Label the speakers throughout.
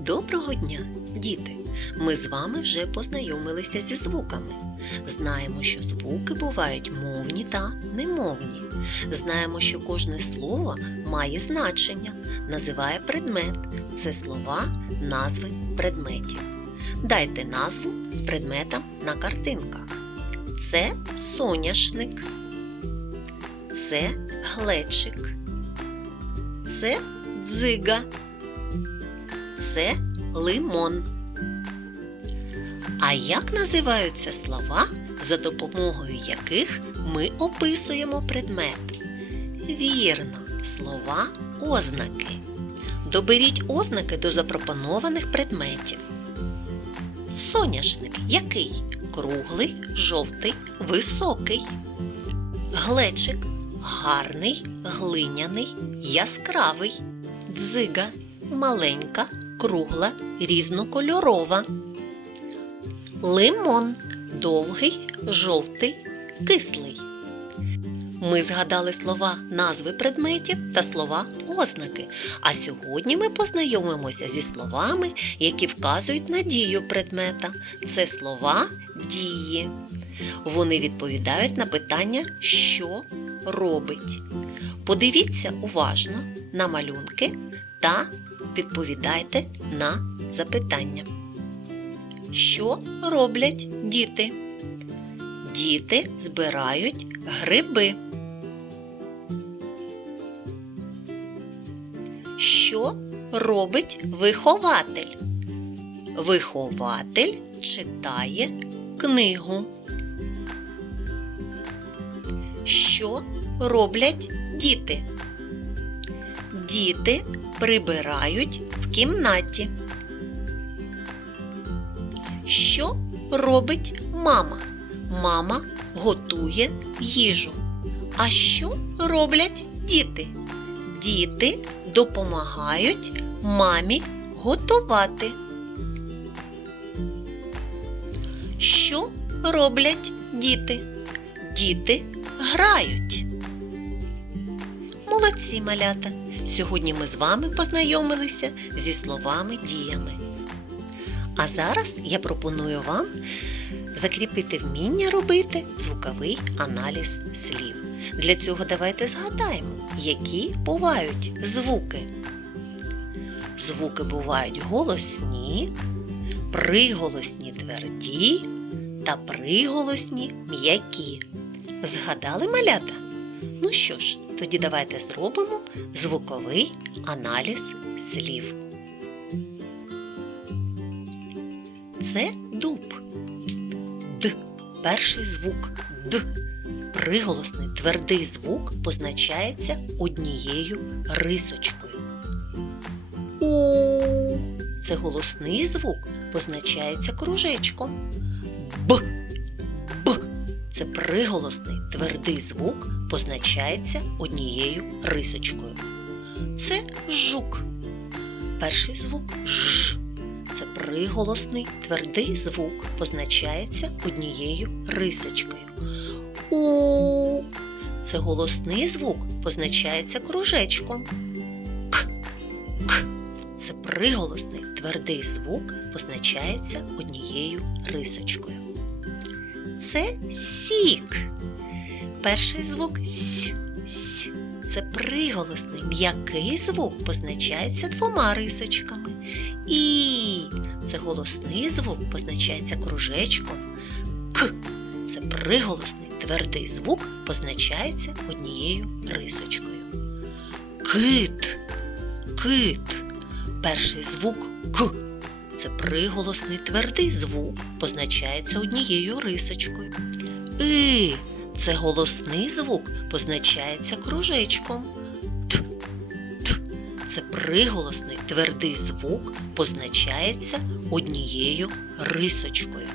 Speaker 1: Доброго дня, діти! Ми з вами вже познайомилися зі звуками. Знаємо, що звуки бувають мовні та немовні. Знаємо, що кожне слово має значення, називає предмет. Це слова, назви предметів. Дайте назву предметам на картинках. Це соняшник. Це глечик. Це дзига. Це лимон. А як називаються слова, за допомогою яких ми описуємо предмет? Вірно, слова ознаки. Доберіть ознаки до запропонованих предметів. Соняшник який? Круглий, жовтий, високий. Глечик гарний, глиняний, яскравий. Дзига маленька, кругла, різнокольорова. Лимон довгий, жовтий, кислий. Ми згадали слова назви предметів та слова ознаки. А сьогодні ми познайомимося зі словами, які вказують на дію предмета. Це слова дії. Вони відповідають на питання, що робить. Подивіться уважно на малюнки та відповідайте на запитання. Що роблять діти? Діти збирають гриби. Що робить вихователь? Вихователь читає книгу. Що роблять діти? Діти прибирають в кімнаті. Що робить мама? Мама готує їжу. А що роблять діти? Діти допомагають мамі готувати. Що роблять діти? Діти грають. Молодці малята! Сьогодні ми з вами познайомилися зі словами діями. А зараз я пропоную вам закріпити вміння робити звуковий аналіз слів. Для цього давайте згадаємо, які бувають звуки. Звуки бувають голосні, приголосні тверді та приголосні м'які. Згадали малята? Ну що ж, тоді давайте зробимо звуковий аналіз слів. Це дуб. Д. Перший звук Д. Приголосний твердий звук позначається однією рисочкою. У. Це голосний звук позначається кружечком. Б. Б. Це приголосний твердий звук позначається однією рисочкою. Це жук. Перший звук Ж. Це приголосний твердий звук позначається однією рисочкою. У. Це голосний звук позначається кружечком. К. К. Це приголосний твердий звук позначається однією рисочкою. Це сік. Перший звук С. Це приголосний м'який звук позначається двома рисочками. І це голосний звук позначається кружечком. К. Це приголосний твердий звук позначається однією рисочкою. Кит. Кит. Перший звук К. Це приголосний твердий звук позначається однією рисочкою. И. Це голосний звук позначається кружечком. Т. Т. Це приголосний твердий звук позначається однією рисочкою.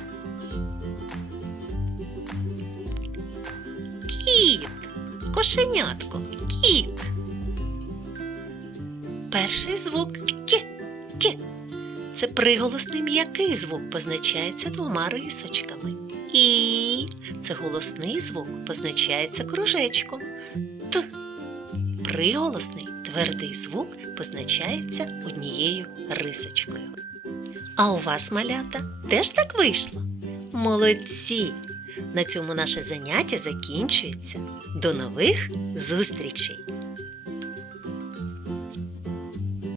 Speaker 1: Кіт. Кошенятко. Кіт. Перший звук К. К. Це приголосний м'який звук позначається двома рисочками. І це голосний звук позначається кружечком. Т. Приголосний твердий звук позначається однією рисочкою. А у вас, малята, теж так вийшло? Молодці! На цьому наше заняття закінчується. До нових зустрічей!